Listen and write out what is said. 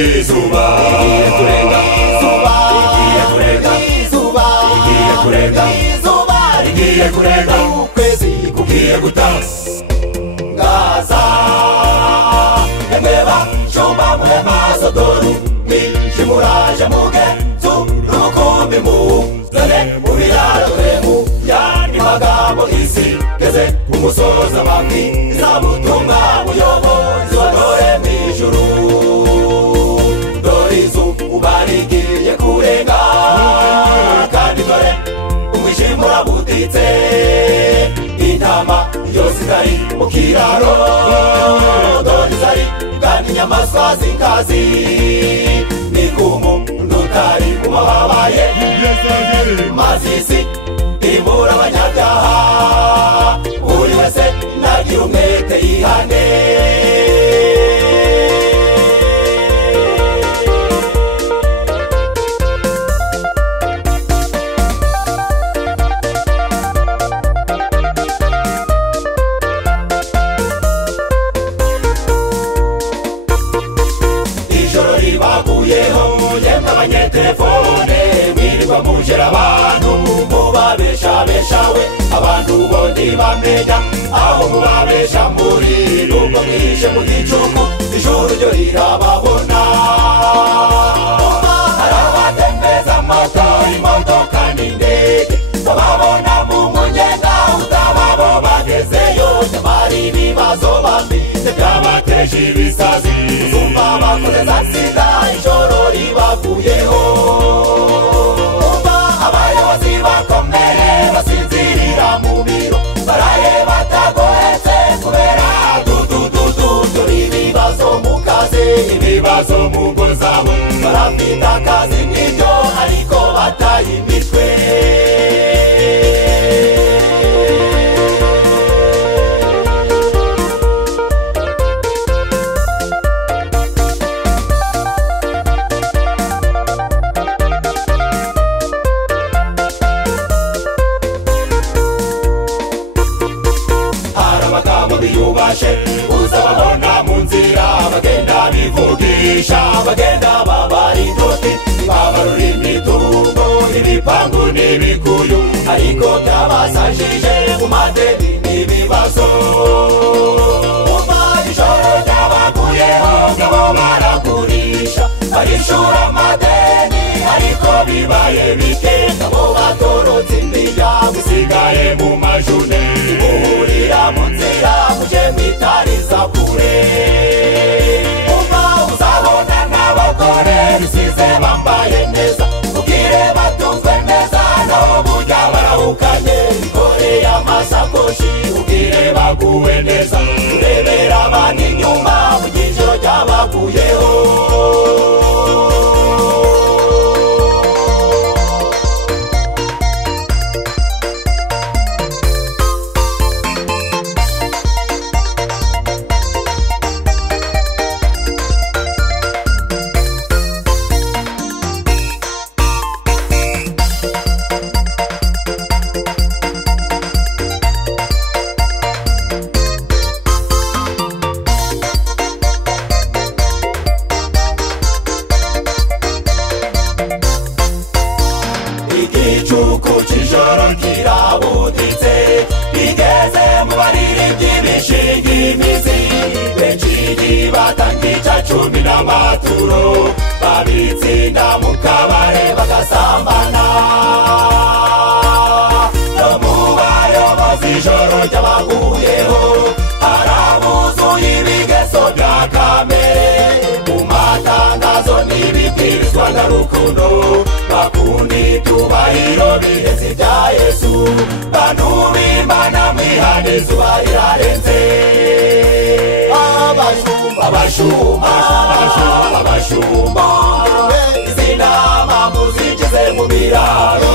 izuba kurenga izuba igiye kurenga izuba igiye kurenga ukwezi kugiye gutaha ngaza emeba shomba muhema sodoru mishimuraje mugenzu rukumbi muzane mubiraremu yandi magambo isi geze umusoza mami izabutumwa muyobozi wadore mwijuru dorizu ubarigiye kurenga kandi dore umwijimura buditse intama yose zari mu kiraro dore zari kandi inyamaswa z'inkazi nikumu ndutari kumababaye mazisi imbura abanyabyaha buri wese nagira umwete yihane telefone mwirirwa mujera abantu mubabeshabeshawe abantu bondi bamenya aho mubabesha muri rugo mwishe mu gicuku ijuru ryo rirababona harabatembeza amata imodoka n'indege bababona mu munyenga utababo bagezeyo nyamara ibibazo bafite byabateje ibisazi uzumva bakoze za sida ijoro ribaguyeho abayobozi bakomeye basinzirira mu biro baraye batagohetse kubera dudududu ibibazo mu kazi ibibazo mu ngo zabo barafite akazi n'ibyo ariko bataye imitwe uzababona mu nzira bagenda bivugisha bagenda babari inshuti babarura imitungo n'ibipangu n'ibikuyu ariko byabasajije mu madeni n'ibibazo ijoro ryabaguyeho ngabo baragurisha barishura amadeni ariko bibaye bike ngabo batorotse imiryango isigaye mu majune muhurira mu nzira muje mwitariza kure uzabona n'abagore bisize bambaye neza ubwire batunzwe neza naho burya barahukanye bikoreye amasakoshi ubwire baguwe neza urebera abandi inyuma mu giciro cyabaguyeho igicuku cy'ijoro kirabuditse bigeze mu baririmbyi bishinga imizi benshi batangica 10 n'amaturo babitsinda mu kabare bagasambana no mu bayobozi ijoro ry'abaguyeho harabuzuye ibigeso bya kamere mu matangazo n'ibibwirizwa na rukundo bakundi tubahiro biheze bya Yesu bantu b'Imana mwihane izuba rirarenze abashumba izinama muzigize mu biraro